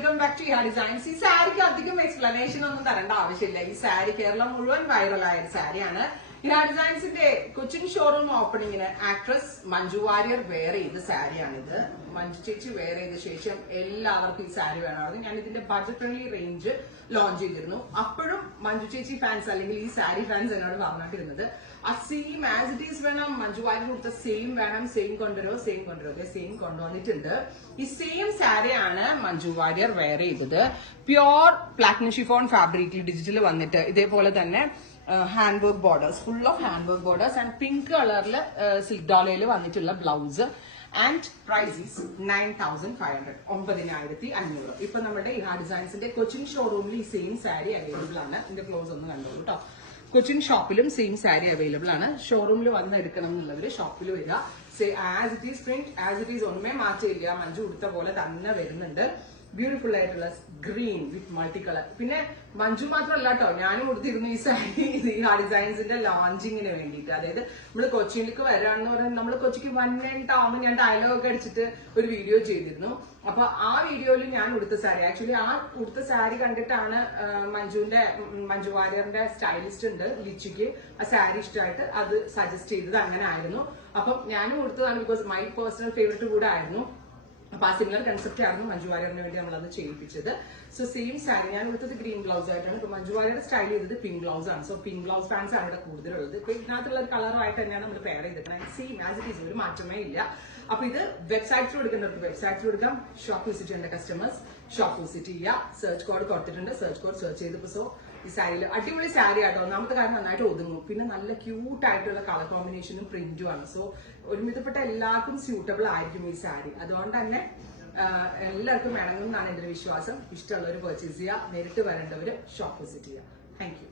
Welcome back to ഹിയ designs. ഈ സാരിക്ക് അധികം എക്സ്പ്ലനേഷൻ ഒന്നും തരേണ്ട ആവശ്യമില്ല. ഈ സാരി കേരളം മുഴുവൻ വൈറലായ ഒരു സാരിയാണ്. ഹിയ ഡിസൈൻസിന്റെ കൊച്ചിൻ ഷോറൂം ഓപ്പണിങ്ങിന് ആക്ട്രസ് മഞ്ജു വാര്യർ വെയർ ചെയ്ത സാരിയാണിത്. മഞ്ജു ചേച്ചി വെയർ ചെയ്ത ശേഷം എല്ലാവർക്കും ഈ സാരി വേണമായിരുന്നു. ഞാൻ ഇതിന്റെ ബഡ്ജറ്റ് ഫ്രണ്ട്ലി റേഞ്ച് ലോഞ്ച് ചെയ്തിരുന്നു. അപ്പോഴും മഞ്ജു ചേച്ചി ഫാൻസ് അല്ലെങ്കിൽ ഈ സാരി ഫാൻസ് എന്നോട് പറഞ്ഞിട്ടിരുന്നത് ആ സെയിം ആസ് ഇറ്റ് ഈസ് വേണം, മഞ്ജു വാര്യർ കൊടുത്ത സെയിം വേണം, സെയിം കൊണ്ടുവരോ സെയിം കൊണ്ടുവന്നിട്ടുണ്ട്. ഈ സെയിം സാരിയാണ് മഞ്ജു വാര്യർ വെയർ ചെയ്തത്. പ്യോർ പ്ലാറ്റിനം ഷിഫോൺ ഫാബ്രിക്കിൽ ഡിജിറ്റൽ വന്നിട്ട് ഇതേപോലെ തന്നെ hand work borders, full of hand work borders and pink കളറിൽ സിൽക്ക് ഡോളയിൽ വന്നിട്ടുള്ള ബ്ലൗസ് ആൻഡ് പ്രൈസ് ഈസ് 9,500, 9,500. ഇപ്പൊ നമ്മുടെ ഹിയ ഡിസൈൻസിന്റെ കൊച്ചിൻ ഷോറൂമിൽ ഈ സെയിം സാരി അവൈലബിൾ ആണ്. ഇതിന്റെ ക്ലോസ് ഒന്ന് കണ്ടോളൂ കേട്ടോ. കൊച്ചിൻ ഷോപ്പിലും സെയിം സാരി അവൈലബിൾ ആണ്. ഷോറൂമിൽ വന്ന് എടുക്കണം എന്നുള്ളവര് ഷോപ്പിൽ വരിക. As it is print as it is ഒന്നുമേ മാറ്റിയില്ല. മഞ്ജു ഉടുത്ത പോലെ തന്നെ വരുന്നുണ്ട്. ബ്യൂട്ടിഫുൾ ആയിട്ടുള്ള ഗ്രീൻ വിത്ത് മൾട്ടി കളർ. പിന്നെ മഞ്ജു മാത്രമല്ല കേട്ടോ, ഞാനും കൊടുത്തിരുന്നു ഈ സാരി ഹിയ ഡിസൈൻസിന്റെ ലോഞ്ചിങ്ങിന് വേണ്ടിയിട്ട്. അതായത് നമ്മള് കൊച്ചിയിലേക്ക് വരാണെന്ന് പറഞ്ഞാൽ നമ്മൾ കൊച്ചിക്ക് വന്നിട്ടാവുമ്പോൾ ഞാൻ ഡയലോഗ് ഒക്കെ അടിച്ചിട്ട് ഒരു വീഡിയോ ചെയ്തിരുന്നു. അപ്പൊ ആ വീഡിയോയിൽ ഞാൻ ഉടുത്ത സാരി, ആക്ച്വലി ആ ഉടുത്ത സാരി കണ്ടിട്ടാണ് മഞ്ജു വാര്യറിന്റെ സ്റ്റൈലിസ്റ്റ് ഉണ്ട് ലിച്ചിക്ക് ആ സാരി ഇഷ്ടമായിട്ട് അത് സജസ്റ്റ് ചെയ്തത്. അങ്ങനെ ആയിരുന്നു. അപ്പം ഞാനും ഉടുത്തതാണ്, ബിക്കോസ് മൈ പേഴ്സണൽ ഫേവറേറ്റ് കൂടെ ആയിരുന്നു. അപ്പൊ ആ സിമിലർ കൺസെപ്റ്റ് ആയിരുന്നു മഞ്ജു വാര്യറിന് വേണ്ടി നമ്മൾ അത് ചെയ്യിപ്പിച്ചത്. സോ സെയിം സാരി ഞാൻ കൊടുത്തത് ഗ്രീൻ ബ്ലൗസ് ആയിട്ടാണ്. ഇപ്പൊ മഞ്ജു വാര്യരുടെ സ്റ്റൈൽ ചെയ്തത് പിങ്ക് ബ്ലൗസ് ആണ്. സോ പിങ്ക് ബ്ലൗസ് ഫാൻസ് ആണ് ഇവിടെ കൂടുതലുള്ളത്. ഇപ്പൊ ഇതിനകത്തുള്ള ഒരു കളറുമായിട്ട് തന്നെയാണ് നമ്മൾ പെയർ ചെയ്തിട്ടുള്ളത്. സെയിം ആസ് ഇറ്റ് ഈസ്, ഒരു മാറ്റമേ ഇല്ല. അപ്പൊ ഇത് വെബ്സൈറ്റിൽ കൊടുക്കുന്നവർക്ക് വെബ്സൈറ്റിൽ കൊടുക്കാം. ഷോപ്പ് വിസിറ്റ് ചെയ്യേണ്ട കസ്റ്റമേഴ്സ് ഷോപ്പ് വിസിറ്റ് ചെയ്യുക. സെർച്ച് കോഡ് കൊടുത്തിട്ടുണ്ട്, സെർച്ച് കോഡ് സെർച്ച് ചെയ്തപ്പോ സോ ഈ സാരിയിൽ അടിപൊളി സാരി ആട്ടോ. ഒന്നാമത്തെ കാര്യം നന്നായിട്ട് ഒതുങ്ങും, പിന്നെ നല്ല ക്യൂട്ട് ആയിട്ടുള്ള കളർ കോമ്പിനേഷനും പ്രിന്റും ആണ്. സോ ഒരുമിധപ്പെട്ട എല്ലാവർക്കും സ്യൂട്ടബിൾ ആയിരിക്കും ഈ സാരി. അതുകൊണ്ട് തന്നെ എല്ലാവർക്കും വേണമെന്നാണ് എന്റെ ഒരു വിശ്വാസം. ഇഷ്ടമുള്ളവർ പർച്ചേസ് ചെയ്യുക, നേരിട്ട് വരേണ്ടവർ ഷോപ്പ് വിസിറ്റ് ചെയ്യുക. Thank you.